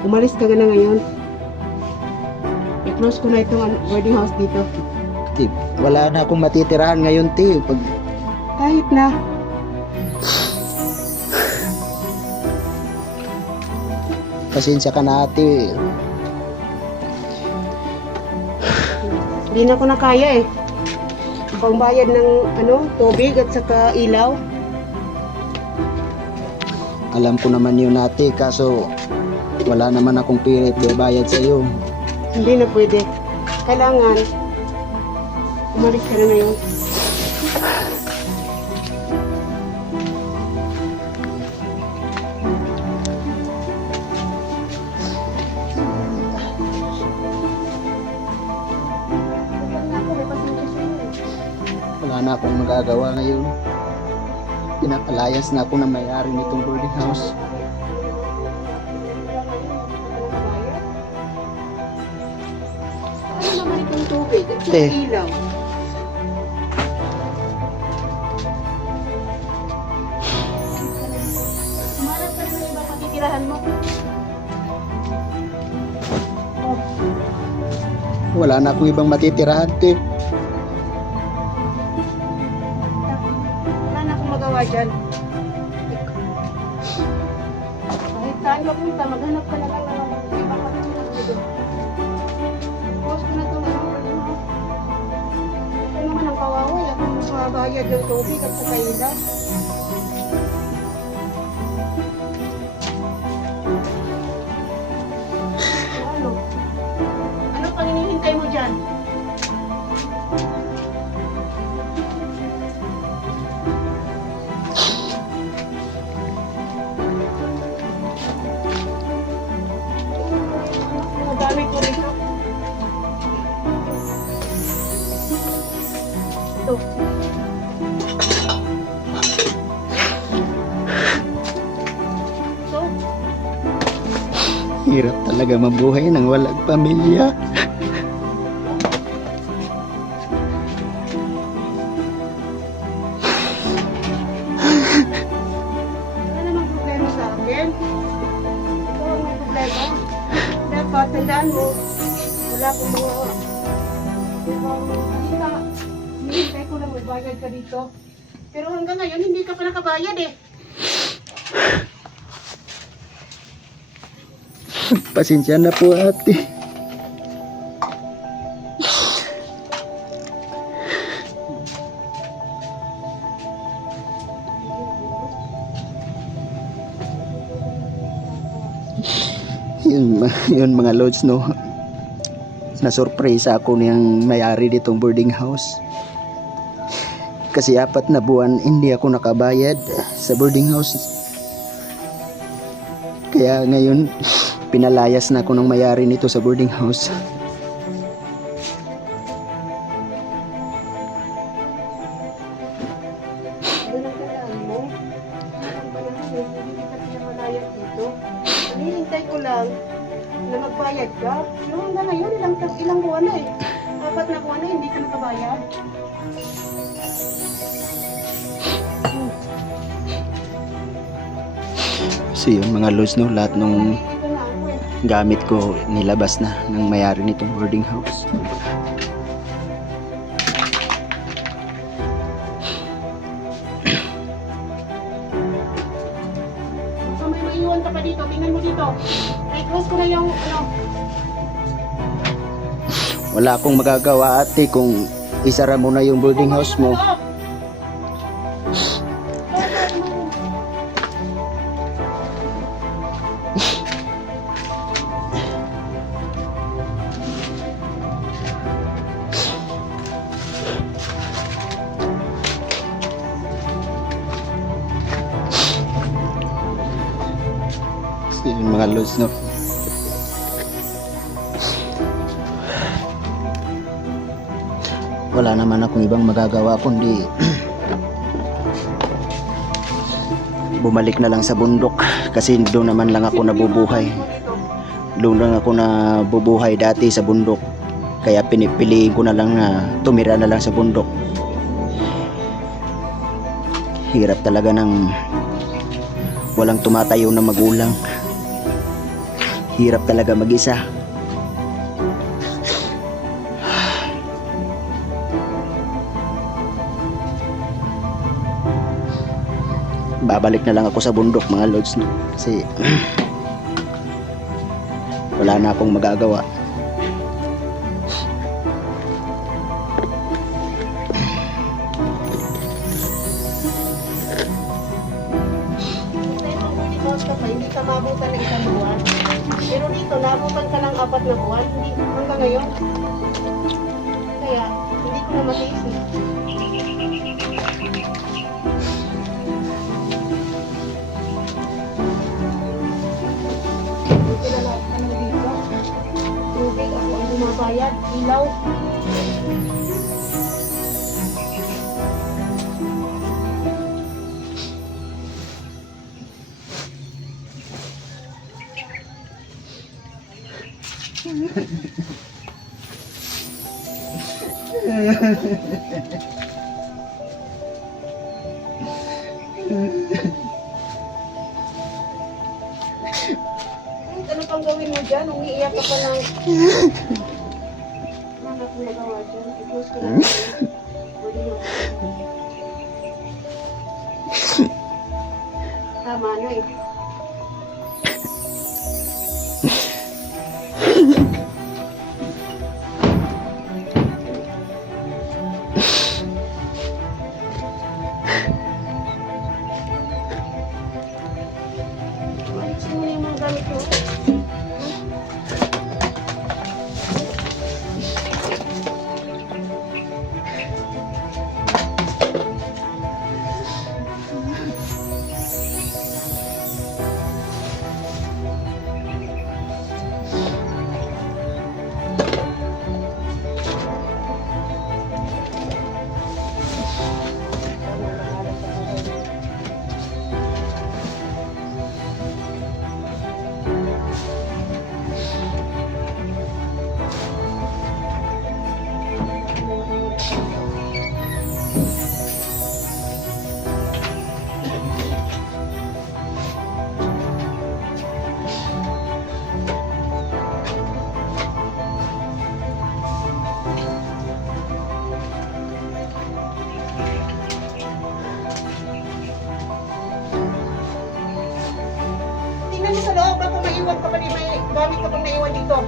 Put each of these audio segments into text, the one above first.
Umalis ka na ngayon. I-close ko na itong ano, boarding house dito. Ti, wala na akong matitirahan ngayon, ti. Pag Kahit na. pasensya ka na, ate. Hindi na ko na kaya eh. Pangbayad ng ano, tubig at saka ilaw. Alam ko naman yun, ate. Kaso, wala naman akong pilit bayad sa iyo. Hindi na pwede. Kailangan umalis ka na ngayon. Wala na akong magagawa ngayon. Pinapalayas na ako ng may-ari nitong boarding house. Tubig at Te. ilaw? Umarap ka na ng ibang patitirahan mo. Wala na akong ibang matitirahan, te. Wala na akong magawa dyan. Kahit saan ka punta, maghanap ka na lang ng ibang patitirahan dito. Post ko na itong mabayad ng tubig at saka ilaw. Ano? Ano pang hinihintay mo dyan? Hirap talaga mabuhay ng walang pamilya. Tandaan mo, wala akong. Hindi ka, hinihintay ko ka dito. Pero hanggang ngayon, hindi ka pa nakabayad eh. Pasensya na po, ate. yun, yun mga lods no? Na surprise ako niyang may-ari ditong boarding house. Kasi apat na buwan hindi ako nakabayad sa boarding house. Kaya ngayon pinalayas na ako ng may-ari nito sa boarding house. Hinihintay ko lang na magbayad ka. Yung hanggang ngayon, ilang, ilang buwan na eh. Apat na buwan na, hindi ka nakabayad. so yun mga lods no lahat ng gamit ko nilabas na ng may-ari nitong boarding house may maiwan ka pa dito. Tingnan mo dito. Ay, close ko na yung ano. wala akong magagawa ate kung isara mo na yung boarding house mo wala naman akong ibang magagawa kundi bumalik na lang sa bundok kasi doon naman lang ako nabubuhay. Doon lang ako nabubuhay dati sa bundok. Kaya pinipiliin ko na lang na tumira na lang sa bundok. Hirap talaga ng walang tumatayo na magulang. Hirap talaga mag-isa. Babalik na lang ako sa bundok mga lods no? kasi wala na akong magagawa. Bumabayad. Ilaw. Ano pang gawin mo dyan, umiiyak ka pa ng... Tama na eh. Mo sa loob, baka maiwan ka pa din, may gamit ka pang naiwan dito.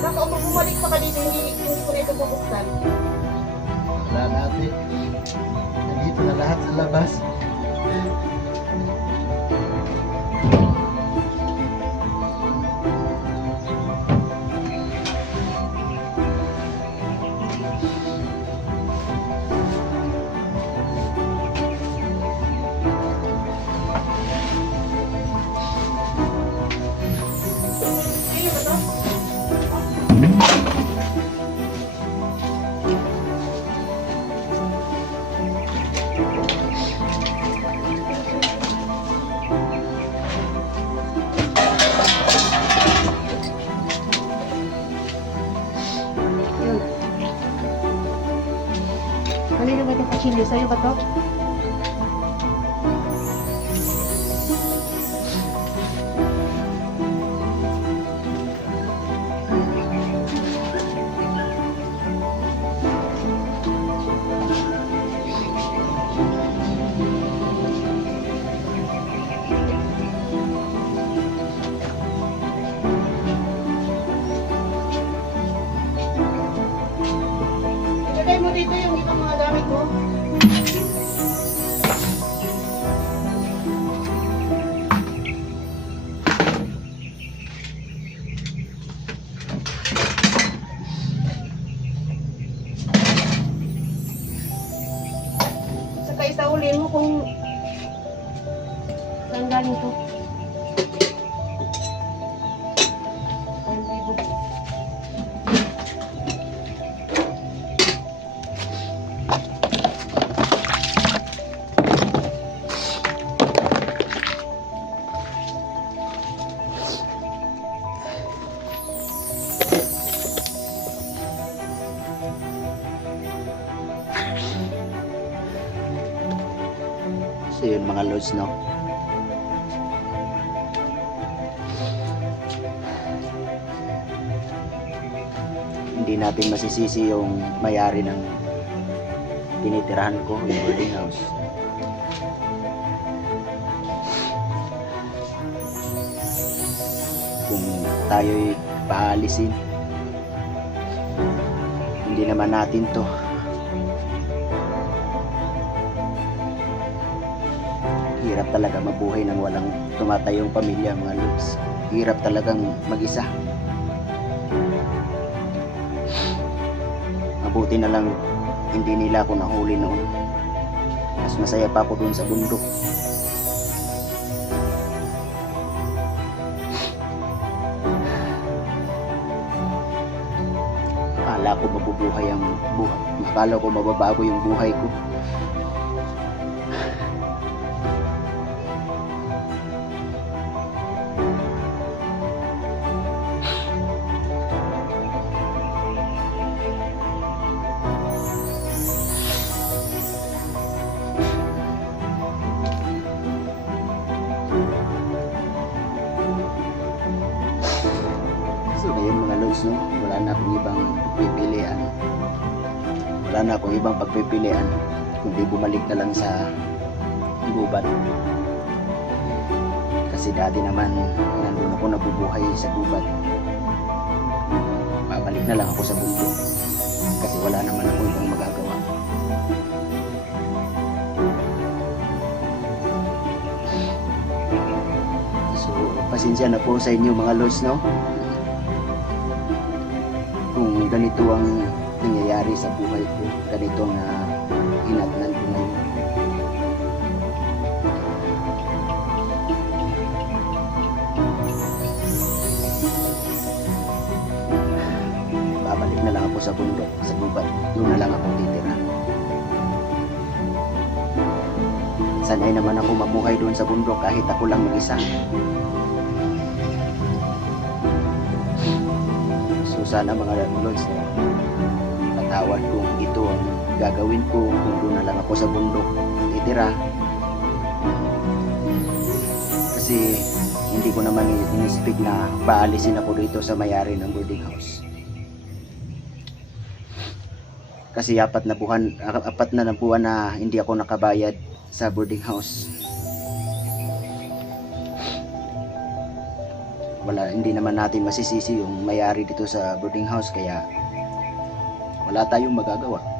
Baka bumalik pa ka dito, hindi, hindi ko na ito bubuksan. Wala natin. Nandito na lahat sa labas. Yun mga lods no. Hindi natin masisisi yung mayari ng tinitirahan ko, yung boarding house. Kung tayo'y paalisin, hindi naman natin to hirap talaga mabuhay ng walang tumatayong pamilya mga lods. Hirap talagang mag-isa. Mabuti na lang hindi nila ako nahuli noon. Mas masaya pa ako doon sa bundok. Akala ko mabubuhay ang buhay. Akala ko mababago yung buhay ko. Pagpipilian. Wala na akong ibang pagpipilian kundi bumalik na lang sa gubat. Kasi dati naman nandun ako nabubuhay sa gubat. Babalik na lang ako sa bundok. Kasi wala naman ako ibang magagawa. So, pasensya na po sa inyo mga lods, no? Ganito ang nangyayari sa buhay ko, ganito ang na hinatnan ko ngayon. Babalik na lang ako sa bundok, sa gubat. Doon na lang ako titira. Sanay naman ako mamuhay doon sa bundok kahit ako lang mag-isa. Sana mga lods, patawad kung ito ang gagawin ko kung doon na lang ako sa bundok titira. Kasi hindi ko naman in-speak na paalisin ako dito sa mayari ng boarding house. Kasi apat na buwan, apat na na buwan na hindi ako nakabayad sa boarding house. Wala, hindi naman natin masisisi yung mayari dito sa boarding house kaya wala tayong magagawa.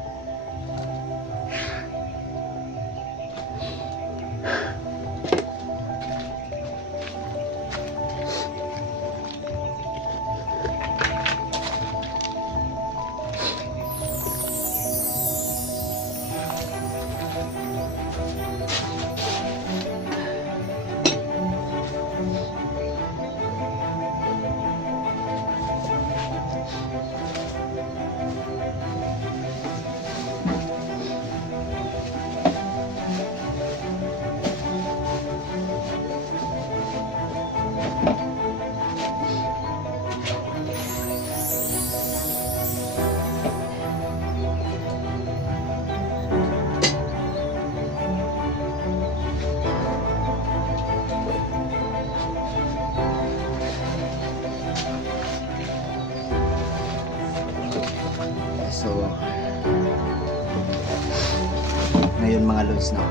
Lods no.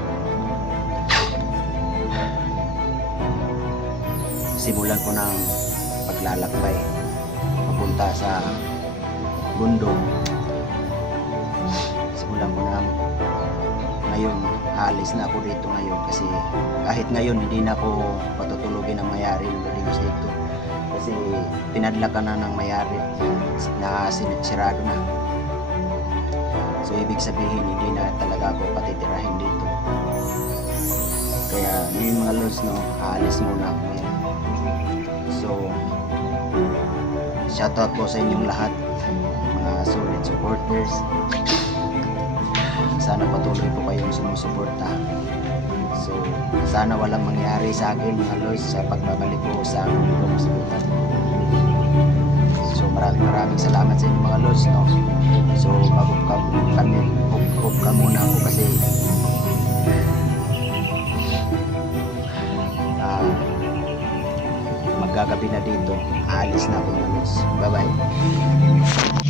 Simulan ko ng paglalakbay papunta sa bundok. Simulan ko na ngayon alis na ako dito ngayon kasi kahit ngayon hindi na ako patutulogin ng mayari ng Baligos dito kasi pinadlakan na ng mayari na sin- sirado na So ibig sabihin hindi na talaga ako patitirahin dito. Lods no, aalis muna ako ngayon. So shoutout po sa inyong lahat, mga solid supporters. Sana patuloy po kayong sumusuporta. So sana walang mangyari sa akin mga lods sa pagbabalik ko sa sa Butan. So maraming maraming salamat sa inyo mga lods no. So bago ka kami hook, hook ka muna ako kasi magagabi na dito. Aalis na ako mga lods. Bye bye.